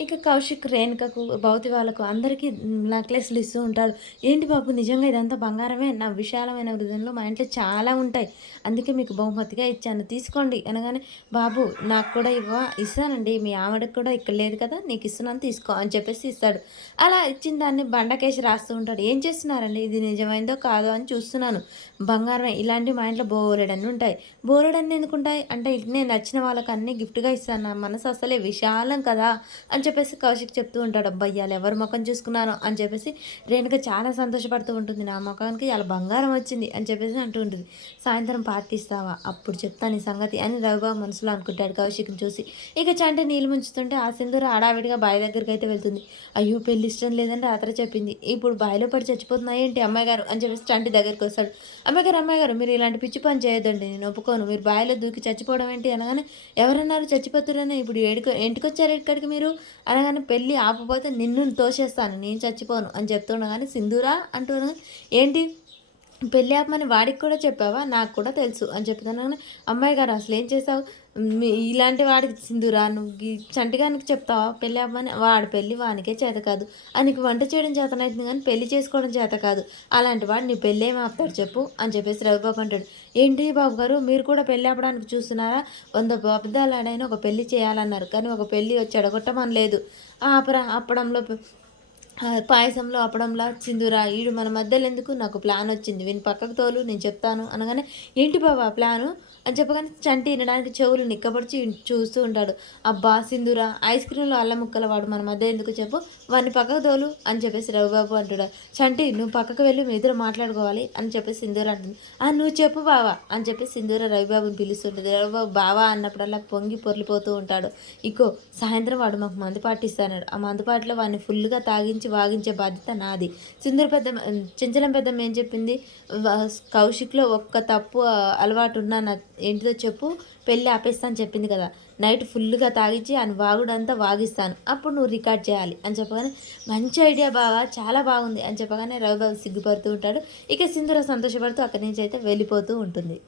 ఇక కౌశిక్, రేణుకకు, భౌతి వాళ్ళకు అందరికీ నెక్లెస్‌లు ఇస్తూ ఉంటాడు. "ఏంటి బాబు నిజంగా ఇదంతా బంగారమే? నా విశాలమైన హృదయంలో మా ఇంట్లో చాలా ఉంటాయి. అందుకే మీకు బహుమతిగా ఇచ్చాను. తీసుకోండి" అనగానే, "బాబు నాకు కూడా ఇస్తానండి. మీ ఆవిడకి కూడా ఇక్కడ లేదు కదా! నీకు ఇస్తున్నాను తీసుకో" అని చెప్పేసి ఇస్తాడు. అలా ఇచ్చిన దాన్ని బండకేసి రాస్తూ ఉంటాడు. "ఏం చేస్తున్నారండి? ఇది నిజమైందో కాదో అని చూస్తున్నాను. బంగారమే ఇలాంటివి మా ఇంట్లో బోలెడన్ని ఉంటాయి." "బోలెడన్ని ఎందుకుంటాయి?" అంటే, "నేను నచ్చిన వాళ్ళకి అన్నీ గిఫ్ట్‌గా ఇస్తాను. నా మనసు అసలే విశాలం కదా!" అని చెప్పేసి కౌశిక్ చెప్తూ ఉంటాడు. అబ్బా! ఇయాల ఎవరి మొఖం చూసుకున్నానో అని చెప్పేసి రేణుక చాలా సంతోషపడుతూ ఉంటుంది. నా మొఖానికి ఇయాల బంగారం వచ్చింది అని చెప్పేసి అంటూ ఉంటుంది. సాయంత్రం పార్టీ ఇస్తావా? అప్పుడు చెప్తా నీ సంగతి అని రవిబాబు మనసులో అనుకుంటాడు కౌశిక్‌ని చూసి. ఇక చంటి నీళ్ళు ముంచుతుంటే ఆ సింధూర హడావిడిగా బావి దగ్గరికైతే వెళ్తుంది. అయ్యో! పెళ్లి ఇష్టం లేదని రాత్రే చెప్పింది. ఇప్పుడు బావిలో పడి చచ్చిపోతున్నా ఏంటి అమ్మాయి గారు అని చెప్పేసి చంటి దగ్గరికి వస్తాడు. అమ్మాయి గారు మీరు ఇలాంటి పిచ్చి పని చేయొద్దండి. నేను ఒప్పుకోను. మీరు బావిలో దూకి చచ్చిపోవడం ఏంటి అనగానే ఎవరన్నారు చచ్చిపోతురని ఇప్పుడు ఇంటికొచ్చారు ఇక్కడికి మీరు అనగానే పెళ్ళి ఆపపోతే నిన్ను తోసేస్తాను నేను చచ్చిపోను అని చెప్తుండగానే సింధూరా అంటూ ఏంటి పెళ్ళి ఆపమని వాడికి కూడా చెప్పావా? నాకు కూడా తెలుసు అని చెప్తున్నాను. అమ్మాయి గారు అసలేం చేసావు? ఇలాంటి వాడికి సింధూరా నువ్వు చంటిగానికి చెప్తావా పెళ్ళి ఆపమని? వాడి పెళ్ళి వానికే చేత కాదు. నీకు వంట చేయడం చేతనైతుంది కానీ పెళ్లి చేసుకోవడం చేత కాదు. అలాంటి వాడు నీ పెళ్ళేం ఆపుతాడు చెప్పు అని చెప్పేసి రవిబాబు అంటాడు. ఏంటి బాబు గారు మీరు కూడా పెళ్ళి ఆపడానికి చూస్తున్నారా? 100 అబద్ధాలు ఆడైనా ఒక పెళ్లి చేయాలన్నారు. కానీ ఒక పెళ్లి చెడగొట్టమనలేదు. అప్పడంలో పాయసంలో అప్పడంలా సింధూరా ఈడు మన మధ్యలో ఎందుకు నాకు ప్లాన్ వచ్చింది వీని పక్కకు తోలు నేను చెప్తాను అనగానే ఏంటి బాబా ప్లాను అని చెప్పగానే చంటి వినడానికి చెవులు నిక్కబడిచి చూస్తూ ఉంటాడు. అబ్బా సింధూరా ఐస్ క్రీంలో అల్లం ముక్కల వాడు మన మధ్య ఎందుకు చెప్పు వాడిని పక్కకు తోలు అని చెప్పేసి రవిబాబు అంటాడు. చంటి నువ్వు పక్కకు వెళ్ళి మీ ఇద్దరు మాట్లాడుకోవాలి అని చెప్పేసి సింధూర అంటుంది. నువ్వు చెప్పు బావా అని చెప్పి సింధూర రవిబాబుని పిలుస్తుంటుంది. రవిబాబు బావా అన్నప్పుడల్లా పొంగి పొర్లిపోతూ ఉంటాడు. ఇగో సాయంత్రం వాడు మాకు మందుపాటి ఇస్తాడు. ఆ మందుపాటిలో వాడిని ఫుల్గా తాగించి వాగించే బాధ్యత నాది. సింధూర పెద్దమ్మ చెంచలం పెద్దమ్మ ఏం చెప్పింది? కౌశిక్‌లో ఒక్క తప్పు అలవాటు ఉన్నా ఏంటిదో చెప్పు పెళ్ళి ఆపేస్తా అని చెప్పింది కదా! నైట్ ఫుల్‌గా తాగిచ్చి ఆయన వాగుడంతా వాగిస్తాను. అప్పుడు నువ్వు రికార్డ్ చేయాలి అని చెప్పగానే మంచి ఐడియా బావ చాలా బాగుంది అని చెప్పగానే రవిబాబు సిగ్గుపడుతూ ఉంటాడు. ఇక సింధూర సంతోషపడుతూ అక్కడి నుంచి అయితే వెళ్ళిపోతూ ఉంటుంది.